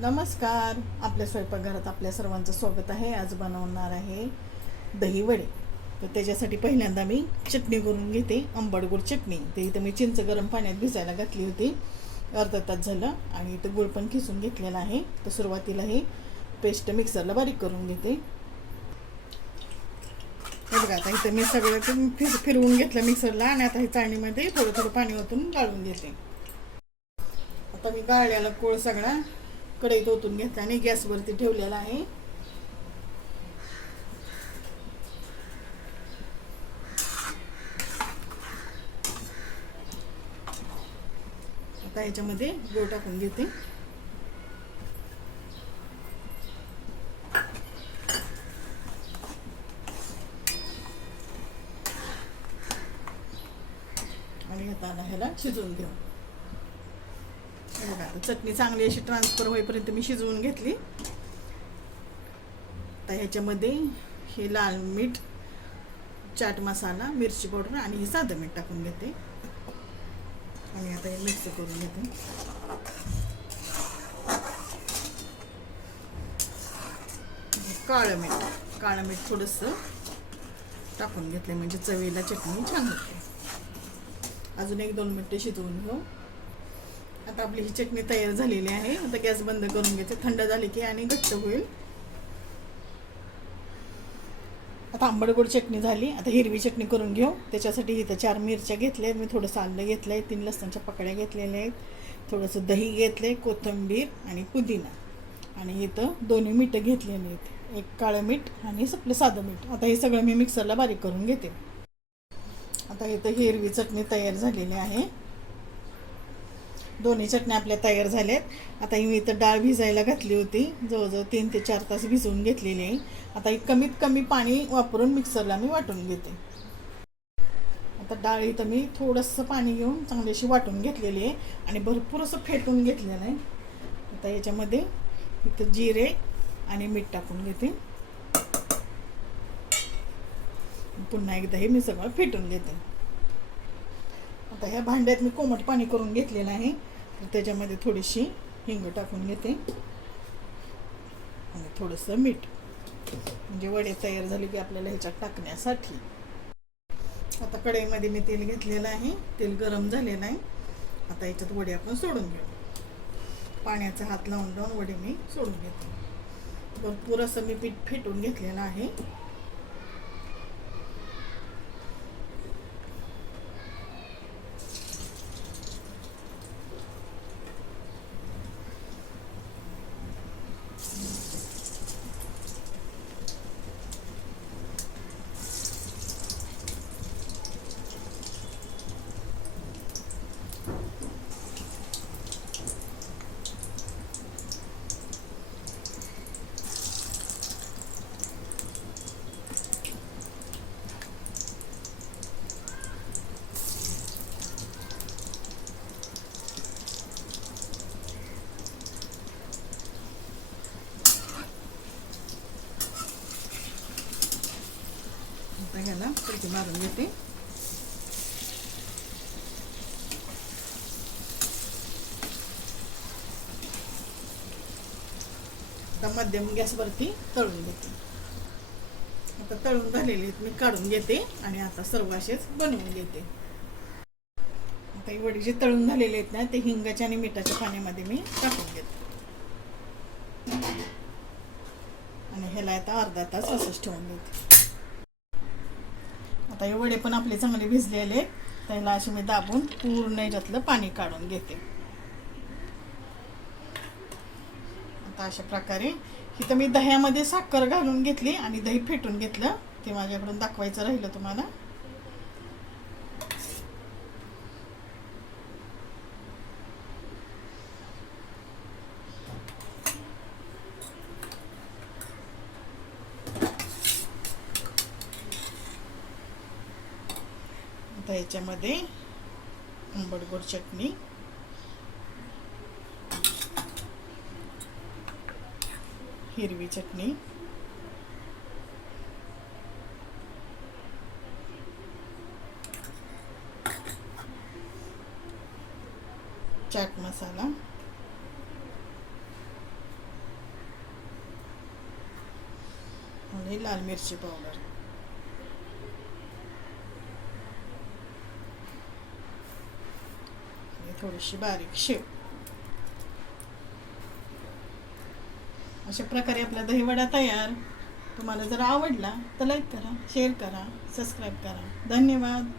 नमस्कार. आपल्या स्वयंपाकघरात आपल्या सर्वांचं स्वागत आहे. आज बनवणार आहे दही वडे. तर त्याच्यासाठी पहिल्यांदा मी चटणी करून घेते. आंबट गोड चटणी. ते इथं मी चिंच गरम पाण्यात भिजायला घातली होती. अर्धा तास झालं आणि इथं गुळ पण खिसून घेतलेला आहे. तर सुरुवातीला हे पेस्ट मिक्सरला बारीक करून घेते. बघा आता इथं मी सगळं फिर फिरवून घेतलं मिक्सरला आणि आता हे चाळणीमध्ये थोडं थोडं पाणी ओतून गाळून घेते. आता मी गाळल्याला कोळ सगळा कढईत ओतून घेतला आणि गॅसवरती ठेवलेला आहे. आता याच्यामध्ये गोळ टाकून घेते. आणि आता ह्याला शिजवून घेऊ. बघा चटणी चांगली अशी ट्रान्सफर होईपर्यंत मी शिजवून घेतली. आता ह्याच्यामध्ये हे लाल मीठ चाट मसाला मिरची पावडर आणि हे साधं मीठ टाकून घेते. आणि आता हे मिक्स करून घेते. काळं मीठ काळं मीठ थोडंसं टाकून घेतले म्हणजे चवीला चटणी छान होते. अजून एक दोन मिनटं शिजवून घेऊ. आता आपली ही चटणी तयार झालेली आहे. आता गॅस बंद करून घ्यायचे थंड झाली की आणि घट्ट होईल. आता आंबट गोड चटणी झाली. आता हिरवी चटणी करून घेऊ. त्याच्यासाठी इथं चार मिरच्या घेतल्या आहेत. मी थोडंसं आलं घेतलं आहे. तीन लसणाच्या पकड्या घेतलेल्या आहेत. थोडंसं दही घेतलं आहे कोथिंबीर आणि पुदिना. आणि इथं दोन्ही मीठं घेतलेली आहेत. एक काळं मीठ आणि आपलं साधं मीठ. आता हे सगळं मी मिक्सरला बारीक करून घेते. आता इथं हिरवी चटणी तयार झालेली आहे. दोन्ही चटण्या आपल्या तयार झाल्यात. आता ही मी इथं डाळ भिजायला घातली होती. जवळजवळ तीन ते चार तास भिजवून घेतलेली आहे. आता ही कमीत कमी पाणी वापरून मिक्सरला मी वाटून घेते. आता डाळ इथं मी थोडंसं पाणी घेऊन चांगली अशी वाटून घेतलेली आहे आणि भरपूर असं फेटून घेतलेलं आहे. आता याच्यामध्ये इथं जिरे आणि मीठ टाकून घेते. पुन्हा एकदा हे मी सगळं फेटून घेते. आता ह्या भांड्यात मी कोमट पाणी करून घेतलेलं आहे. त्याच्यामध्ये थोडीशी हिंग टाकून घेते. आणि थोडंसं मीठ. म्हणजे वडे तयार झाले की आपल्याला ह्याच्यात टाकण्यासाठी. आता कढईमध्ये मी तेल घेतलेलं आहे. तेल गरम झालेलं आहे. आता याच्यात वडे आपण सोडून घेऊ. पाण्याचा हात लावून लावून वडे मी सोडून घेते. भरपूर असं मी पीठ फेटून घेतलेलं आहे आता ह्याला पलटी मारून घेते. आता मध्यम गॅसवरती तळून घेते. आता तळून झालेले आहेत मी काढून घेते आणि आता सर्व असेच बनवून घेते. आता ही वडी जे तळून झालेले आहेत ना ते हिंगाच्या आणि मिठाच्या पाण्यामध्ये मी टाकून घेते. आणि ह्याला आता अर्धा तास असंच ठेवून देते आता हे वडे पण आपले चांगले भिजलेले त्याला असे मी दाबून पूर्ण याच्यातलं पाणी काढून घेते. आता अशा प्रकारे इथं मी दह्यामध्ये साखर घालून घेतली आणि दही फेटून घेतलं. ते माझ्याकडून दाखवायचं राहिलं तुम्हाला. आता आंबट आंबडगोड चटणी. हिरवी चटणी. चाट मसाला. आणि लाल मिरची पावडर. थोडीशी बारीक शेव. अशा प्रकारे आपला दहीवडा तयार. तुम्हाला जर आवडला तर लाईक करा शेअर करा सबस्क्राईब करा. धन्यवाद.